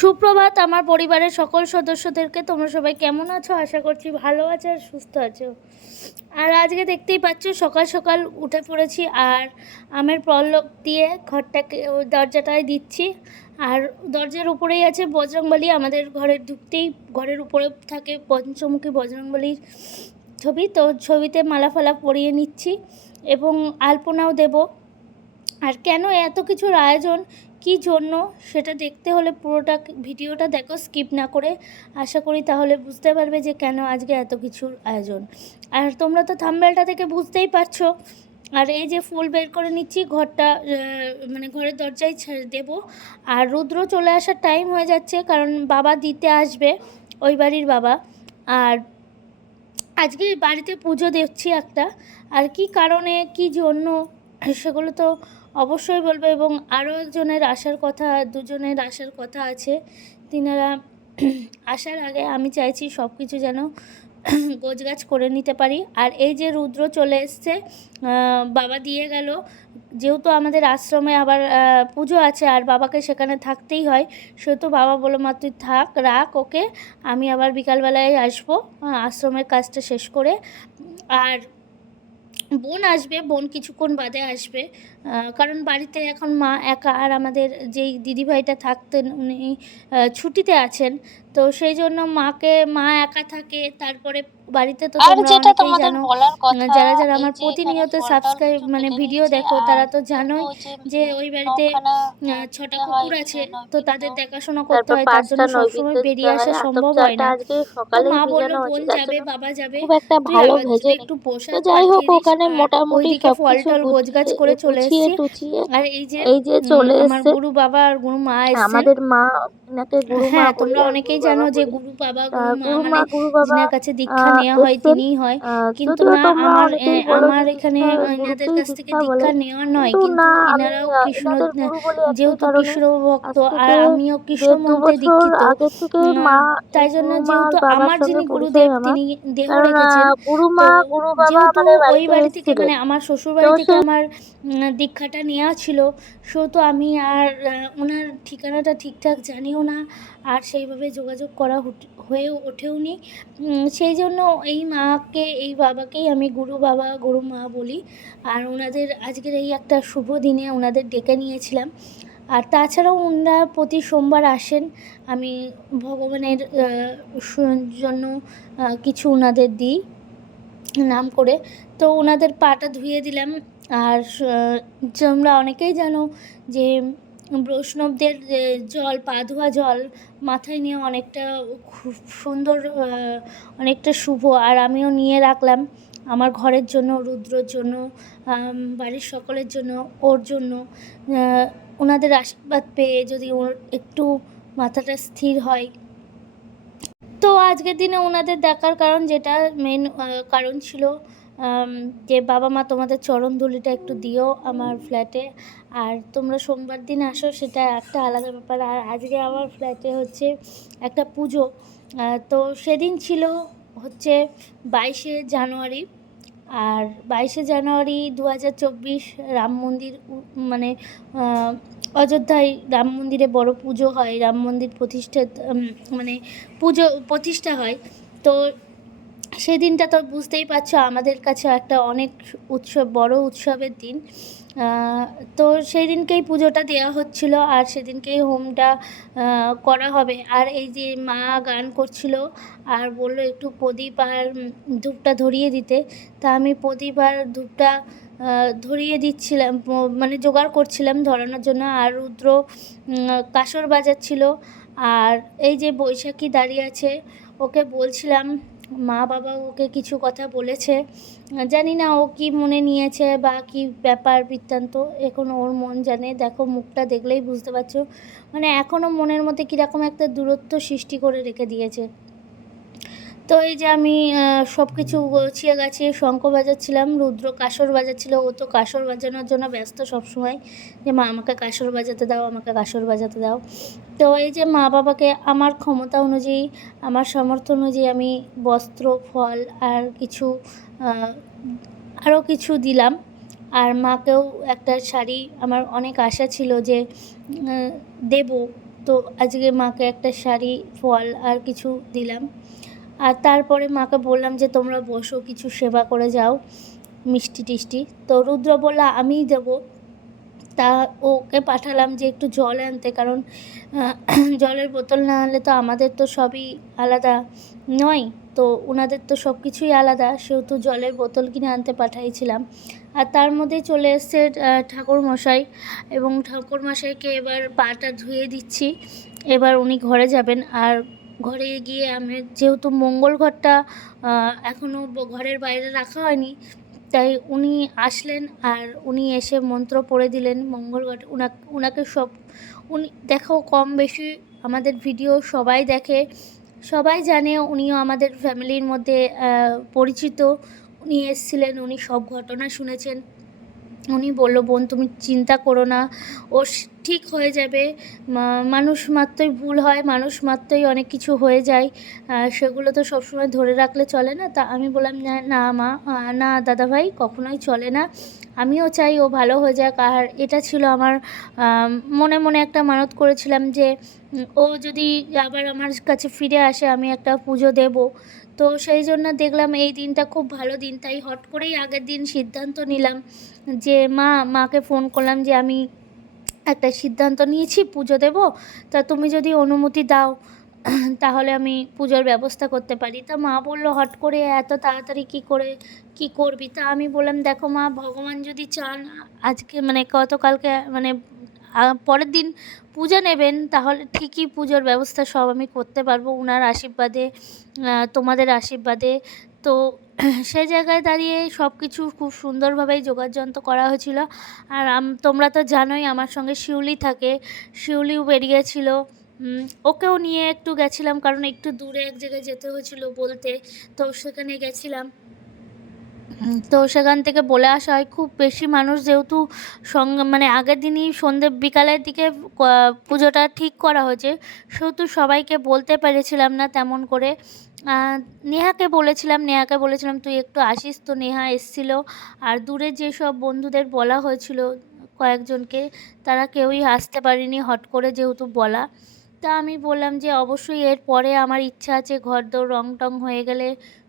সুপ্রভাত, আমার পরিবারের সকল সদস্যদেরকে তোমরা সবাই কেমন আছো? আশা করছি ভালো আছো আর সুস্থ আছো। আর আজকে দেখতেই পাচ্ছ, সকাল সকাল উঠে পড়েছি আর আমের পল্লব দিয়ে ঘরটাকে দরজাটায় দিচ্ছি। আর দরজার উপরেই আছে বজরংবলী, আমাদের ঘরের ঢুকতেই ঘরের উপরে থাকে পঞ্চমুখী বজরংবলীর ছবি। তো ছবিতে মালা ফালা পরিয়ে নিচ্ছি এবং আলপনাও দেবো। আর কেন এত কিছুর আয়োজন? কি জন্য সেটা দেখতে হলে পুরোটা ভিডিওটা দেখো স্কিপ না করে। আশা করি তাহলে বুঝতে পারবে যে কেন আজকে এত কিছুর আয়োজন। আর তোমরা তো থাম্বেলটা থেকে বুঝতেই পারছ। আর এই যে ফুল বের করে নিচ্ছি, ঘরটা মানে ঘরের দরজায় ছেড়ে দেবো। আর রুদ্র চলে আসার টাইম হয়ে যাচ্ছে, কারণ বাবা দিতে আসবে, ওই বাড়ির বাবা। আর আজকে বাড়িতে পুজো দেখছি একটা। আর কি কারণে, কি জন্য, সেগুলো তো অবশ্যই বলব এবং আরও একজনের আসার কথা, দুজনের আসার কথা আছে। তিনারা আসার আগে আমি চাইছি সব কিছু যেন গোছগাছ করে নিতে পারি। আর এই যে রুদ্র চলে এসছে বাবা দিয়ে গেল। যেহেতু আমাদের আশ্রমে আবার পুজো আছে আর বাবাকে সেখানে থাকতেই হয় সেহেতু বাবা বলো, মা, তুই থাক, রাখ ওকে, আমি আবার বিকালবেলায় আসব আশ্রমের কাজটা শেষ করে। আর বোন আসবে, বোন কিছুক্ষণ বাদে আসবে। কারণ বাড়িতে এখন মা একা আর আমাদের যেই দিদিভাইটা থাকতেন উনি ছুটিতে আছেন। তো সেই জন্য মাকে, মা একা থাকে, তারপরে বাড়িতে তো তোমরা যেটা অনেকেই তোমাদের জানো বলার কথা যারা যারা আমার প্রতিনিয়ত সাবস্ক্রাইব মানে ভিডিও দেখো তারা তো জানোই যে ওই বাড়িতে ছটা কুকুর আছে তো তাদের দেখাশোনা করতে হয় তার জন্য সবসময় বেরিয়ে আসা সম্ভব হয় না। আজকে সকালে মা বলল বোন যাবে বাবা যাবে খুব একটা ভালো ভেজে একটু তো যাই হোক ওখানে মোটামুটি ওইদিকে ফল টল গোছগাছ করে চলে এসেছি। আর এই যে এই যে চলে আমার গুরু বাবা আর গুরু মা এসেছেন। আমাদের মা এনাকে গুরু মা হ্যাঁ তোমরা অনেকেই জানো যে গুরু বাবা গুরু মা গুরু মানে বাবা কাছে দীক্ষা নেওয়া হয়। তিনিই হয়। কিন্তু না আমার আমার এখানে এনাদের কাছ থেকে দীক্ষা নেওয়া নয় কিন্তু এনারাও কৃষ্ণ যেহেতু কৃষ্ণ ভক্ত আর আমিও কৃষ্ণ বছর দীক্ষিত তাই জন্য যেহেতু আমার যিনি গুরুদেব তিনি দেহ রেখেছেন। যেহেতু ওই বাড়ি থেকে মানে আমার শ্বশুর বাড়ি থেকে আমার দীক্ষাটা নেওয়া ছিল সেহেতু আমি আর ওনার ঠিকানাটা ঠিকঠাক জানিও না আর সেইভাবে যোগাযোগ করা হয়ে ওঠেওনি। উম, সেই জন্য এই মাকে, এই বাবাকেই আমি গুরু বাবা, গুরু মা বলি। আর ওনাদের আজকের এই একটা শুভ দিনে ওনাদের ডেকে নিয়েছিলাম। আর তাছাড়াও ওনারা প্রতি সোমবার আসেন। আমি ভগবানের জন্য কিছু ওনাদের দিই নাম করে। তো ওনাদের পাটা ধুয়ে দিলাম। আর তোমরা অনেকেই জানো যে বৈষ্ণবদের জল পা ধোয়া জল মাথায় নিয়ে অনেকটা খুব সুন্দর অনেকটা শুভ। আর আমিও নিয়ে রাখলাম আমার ঘরের জন্য, রুদ্রর জন্য বাড়ির সকলের জন্য, ওর জন্য। ওনাদের আশীর্বাদ পেয়ে যদি ওর একটু মাথাটা স্থির হয়। তো আজকের দিনে ওনাদের দেখার কারণ যেটা মেন কারণ ছিল যে বাবা মা তোমাদের চরণ ধুলিটা একটু দিও আমার ফ্ল্যাটে আর তোমরা সোমবার দিন আসো, সেটা একটা আলাদা ব্যাপার। আর আজকে আমার ফ্ল্যাটে হচ্ছে একটা পুজো। তো সেদিন ছিল হচ্ছে বাইশে জানুয়ারি। আর বাইশে জানুয়ারি দু হাজার চব্বিশ রাম মন্দির মানে অযোধ্যায় রাম মন্দিরে বড় পুজো হয়, রাম মন্দির প্রতিষ্ঠা মানে পুজো প্রতিষ্ঠা হয়। তো সেদিনটা তো বুঝতেই পারছ, আমাদের কাছে একটা অনেক উৎসব, বড় উৎসবের দিন। তো সেই দিনকেই পুজোটা দেওয়া হচ্ছিল আর সেদিনকেই হোমটা করা হবে। আর এই যে মা গান করছিল আর বলল একটু প্রদীপ আর ধূপটা ধরিয়ে দিতে। তা আমি প্রদীপ আর ধূপটা ধরিয়ে দিচ্ছিলাম মানে জোগাড় করছিলাম ধরানোর জন্য। আর রুদ্র কাসর বাজাচ্ছিল। আর এই যে বৈশাখী দাঁড়িয়ে আছে, ওকে বলছিলাম মা বাবা ওকে কিছু কথা বলেছে। জানি না ও কি মনে নিয়েছে বা কি ব্যাপার বৃত্তান্ত, এখন ওর মন জানে। দেখো, মুখটা দেখলেই বুঝতে পারছ। মানে এখনও মনের মধ্যে কীরকম একটা দূরত্ব সৃষ্টি করে রেখে দিয়েছে। তো এই যে আমি সব কিছু গুছিয়ে গাছিয়ে শঙ্খ বাজাচ্ছিলাম, রুদ্র কাসর বাজাচ্ছিল। ও তো কাসর বাজানোর জন্য ব্যস্ত সবসময়। যে মা, আমাকে কাসর বাজাতে দাও, আমাকে কাসর বাজাতে দাও। তো এই যে মা বাবাকে, আমার ক্ষমতা অনুযায়ী, আমার সামর্থ্য অনুযায়ী আমি বস্ত্র, ফল আর কিছু আরও কিছু দিলাম। আর মাকেও একটা শাড়ি, আমার অনেক আশা ছিল যে দেবো। তো আজকে মাকে একটা শাড়ি, ফল আর কিছু দিলাম। আর তারপরে মাকে বললাম যে, তোমরা বসো, কিছু সেবা করে যাও, মিষ্টি টিষ্টি। তো রুদ্র বললা, আমিই দেবো। তা ওকে পাঠালাম যে, একটু জল আনতে, কারণ জলের বোতল না আনলে তো আমাদের তো সবই আলাদা নয়। তো ওনাদের তো সব কিছুই আলাদা, সেহেতু জলের বোতল কিনে আনতে পাঠাইছিলাম। আর তার মধ্যেই চলে এসছে ঠাকুর মশাই এবং ঠাকুর মশাইকে এবার পাটা ধুয়ে দিচ্ছি। এবার উনি ঘরে যাবেন। আর ঘরে গিয়ে আমি যেহেতু মঙ্গল ঘরটা এখনও ঘরের বাইরে রাখা হয়নি, তাই উনি আসলেন আর উনি এসে মন্ত্র পড়ে দিলেন মঙ্গল ঘট উনা উনাকে সব, উনি, দেখো কম বেশি আমাদের ভিডিও সবাই দেখে, সবাই জানে উনিও আমাদের ফ্যামিলির মধ্যে পরিচিত, উনি এসেছিলেন, উনি সব ঘটনা শুনেছেন, উনি বলল, বোন তুমি চিন্তা করো না, ও ঠিক হয়ে যাবে। মানুষ মাত্রই ভুল হয়, মানুষ মাত্রই অনেক কিছু হয়ে যায়। সেগুলো তো সবসময় ধরে রাখলে চলে না। তা আমি বললাম, না না মা না দাদাভাই, কখনোই চলে না। আমিও চাই ও ভালো হয়ে যাক। আর এটা ছিল আমার মনে মনে একটা মানত করেছিলাম যে, ও যদি আবার আমার কাছে ফিরে আসে, আমি একটা পুজো দেব। তো সেই জন্য দেখলাম এই দিনটা খুব ভালো দিন। তাই হট করেই আগের দিন সিদ্ধান্ত নিলাম যে, মা, মাকে ফোন করলাম যে, আমি একটা সিদ্ধান্ত নিয়েছি, পুজো দেব। তা তুমি যদি অনুমতি দাও, তাহলে আমি পুজোর ব্যবস্থা করতে পারি। তা মা বলল, হট করে এত তাড়াতাড়ি কী করে, কি করবি? তা আমি বললাম, দেখো মা, ভগবান যদি চান, আজকে মানে গতকালকে মানে পরের দিন পূজা নেবেন, তাহলে ঠিকই পুজোর ব্যবস্থা সব আমি করতে পারব। ওনার আশীর্বাদে তোমাদের আশীর্বাদে। তো সে জায়গায় দাঁড়িয়ে সব কিছু খুব সুন্দরভাবেই যোগাযন্ত্র করা হয়েছিল। আর তোমরা তো জানোই আমার সঙ্গে শিউলি থাকে। শিউলিও বেরিয়েছিল। ওকেও নিয়ে একটু গেছিলাম কারণ একটু দূরে এক জায়গায় যেতে হয়েছিল বলতে। তো সেখানে গেছিলাম। তো সেখান থেকে বলে আসা হয়, খুব বেশি মানুষ যেহেতু সঙ্গে মানে আগের দিনই সন্ধে বিকালের দিকে পুজোটা ঠিক করা হয়েছে। সেহেতু সবাইকে বলতে পেরেছিলাম না তেমন করে। নেহাকে বলেছিলাম নেহাকে বলেছিলাম, তুই একটু আসিস তো? নেহা এসছিল। আর দূরে যেসব বন্ধুদের বলা হয়েছিল কয়েকজনকে, তারা কেউই আসতে পারেনি হট করে যেহেতু বলা। তা আমি বললাম যে, অবশ্যই এর পরে আমার ইচ্ছা আছে ঘর দৌড় রং টং হয়ে গেলে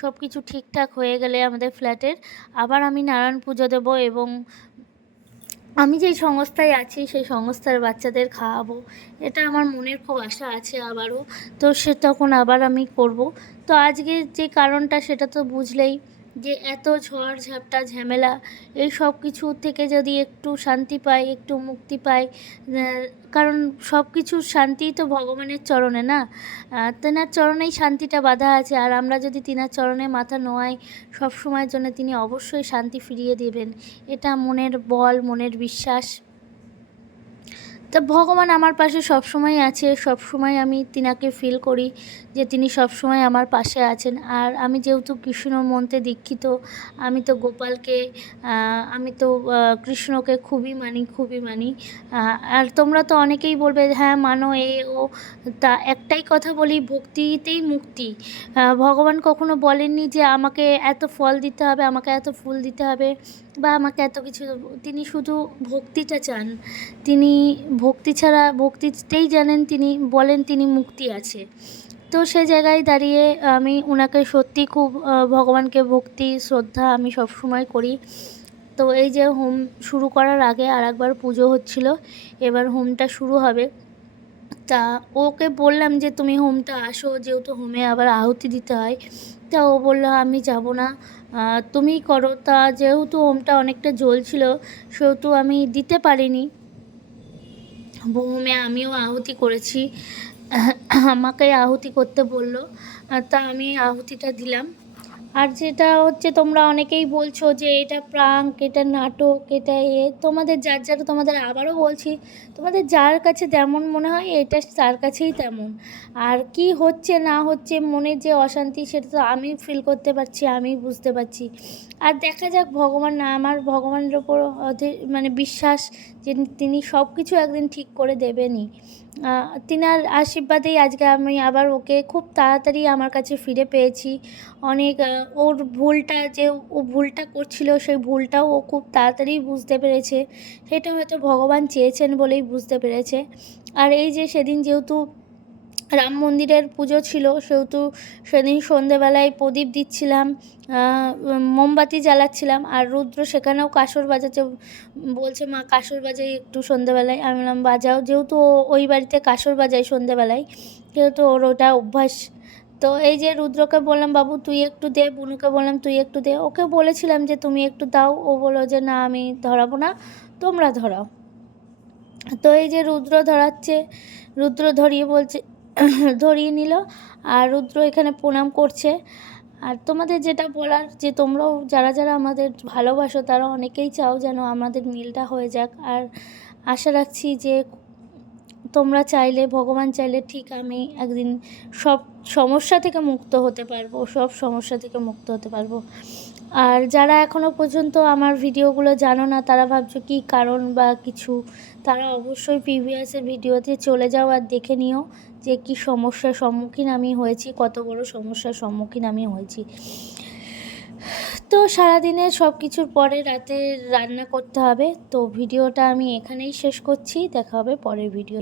সব কিছু ঠিকঠাক হয়ে গেলে আমাদের ফ্ল্যাটের। আবার আমি নারায়ণ পুজো দেবো এবং আমি যেই সংস্থায় আছি, সেই সংস্থার বাচ্চাদের খাওয়াবো। এটা আমার মনের খুব আশা আছে আবারও। তো সে তখন আবার আমি করব। তো আজকে যে কারণটা, সেটা তো বুঝলেই। যে এত ঝড় ঝাপটা ঝামেলা, এই সব কিছু থেকে যদি একটু শান্তি পাই, একটু মুক্তি পাই কারণ সব কিছুর শান্তিই তো ভগবানের চরণে না? তেনার চরণেই শান্তিটা বাধা আছে। আর আমরা যদি তিনার চরণে মাথা নোয়াই, সব সময়ের জন্য তিনি অবশ্যই শান্তি ফিরিয়ে দেবেন। এটা মনের বল, মনের বিশ্বাস। তা ভগবান আমার পাশে সবসময় আছে, সবসময় আমি তিনাকে ফিল করি যে তিনি সবসময় আমার পাশে আছেন। আর আমি যেহেতু কৃষ্ণ মন্ত্রে দীক্ষিত, আমি তো গোপালকে আমি তো কৃষ্ণকে খুবই মানি খুবই মানি। আর তোমরা তো অনেকেই বলবে হ্যাঁ মানো এ, ও। তা একটাই কথা বলি, ভক্তিতেই মুক্তি। ভগবান কখনো বলেননি যে আমাকে এত ফল দিতে হবে, আমাকে এত ফুল দিতে হবে। বা আমাকে এত কিছু তিনি শুধু ভক্তিটা চান। তিনি ভক্তি ছাড়া, ভক্তিতেই জানেন তিনি, বলেন তিনি মুক্তি আছে। তো সে জায়গায় দাঁড়িয়ে আমি ওনাকে সত্যি খুব ভগবানকে ভক্তি, শ্রদ্ধা আমি সবসময় করি। তো এই যে হোম শুরু করার আগে আর একবার পুজো হচ্ছিল, এবার হোমটা শুরু হবে। তা ওকে বললাম যে, তুমি হোমটা আসো, যেহেতু হোমে আবার আহুতি দিতে হয়। তা ও বলল, আমি যাব না। তুমিই করো। তা যেহেতু ওমটা অনেকটা জ্বলছিল, সেহেতু আমি দিতে পারিনি। হোমে আমিও আহুতি করেছি। আমাকে আহুতি করতে বলল তা আমি আহুতিটা দিলাম। আর যেটা হচ্ছে তোমরা অনেকেই বলছো যে এটা প্রাঙ্ক এটা নাটক এটা এ। তোমাদের যার যার তোমাদের আবারও বলছি তোমাদের যার কাছে যেমন মনে হয় এটা তার কাছেই তেমন। আর কি হচ্ছে না হচ্ছে মনের যে অশান্তি সেটা তো আমি ফিল করতে পারছি আমি বুঝতে পারছি। আর দেখা যাক ভগবান না আমার ভগবানের ওপর মানে বিশ্বাস যে তিনি সব কিছু একদিন ঠিক করে দেবেনই। আহ, তিনার আশীর্বাদেই আজকে আমি আবার ওকে খুব তাড়াতাড়ি আমার কাছে ফিরে পেয়েছি। অনেক ওর ভুলটা যে ও ভুলটা করছিল, সেই ভুলটাও ও খুব তাড়াতাড়ি বুঝতে পেরেছে। সেটা হয়তো ভগবান চেয়েছেন বলেই বুঝতে পেরেছে। আর এই যে সেদিন যেহেতু রাম মন্দিরের পুজো ছিল, সেহেতু সেদিন সন্ধেবেলায় প্রদীপ দিচ্ছিলাম মোমবাতি জ্বালাচ্ছিলাম, আর রুদ্র সেখানেও কাসর বাজাতে বলছে, মা, কাসর বাজাই একটু সন্ধেবেলায়। আমি বললাম, বাজাও। যেহেতু ওই বাড়িতে কাসর বাজাই সন্ধেবেলায় যেহেতু ওর ওটা অভ্যাস। তো এই যে রুদ্রকে বললাম, বাবু, তুই একটু দে। বুনুকে বললাম, তুই একটু দে। ওকে বলেছিলাম যে, তুমি একটু দাও। ও বলল যে, না, আমি ধরাবো না, তোমরা ধরাও। তো এই যে রুদ্র ধরাচ্ছে, রুদ্র ধরিয়ে বলছে ধরিয়ে নিল। আর রুদ্র এখানে প্রণাম করছে। আর তোমাদের যেটা বলার, যে তোমরাও যারা যারা আমাদের ভালোবাসো, তারা অনেকেই চাও যেন আমাদের মিলটা হয়ে যাক। আর আশা রাখছি যে তোমরা চাইলে, ভগবান চাইলে ঠিক আমি একদিন সব সমস্যা থেকে মুক্ত হতে পারব, সব সমস্যা থেকে মুক্ত হতে পারব। আর যারা এখনও পর্যন্ত আমার ভিডিওগুলো জানো না, তারা ভাবছ কী কারণ বা কিছু, তারা অবশ্যই প্রিভিয়াসের ভিডিওতে চলে যাও আর দেখে নিও যে কী সমস্যার সম্মুখীন আমি হয়েছি, কত বড় সমস্যার সম্মুখীন আমি হয়েছি। তো সারাদিনে সব কিছুর পরে রাতে রান্না করতে হবে, তো ভিডিওটা আমি এখানেই শেষ করছি, দেখা হবে পরের ভিডিও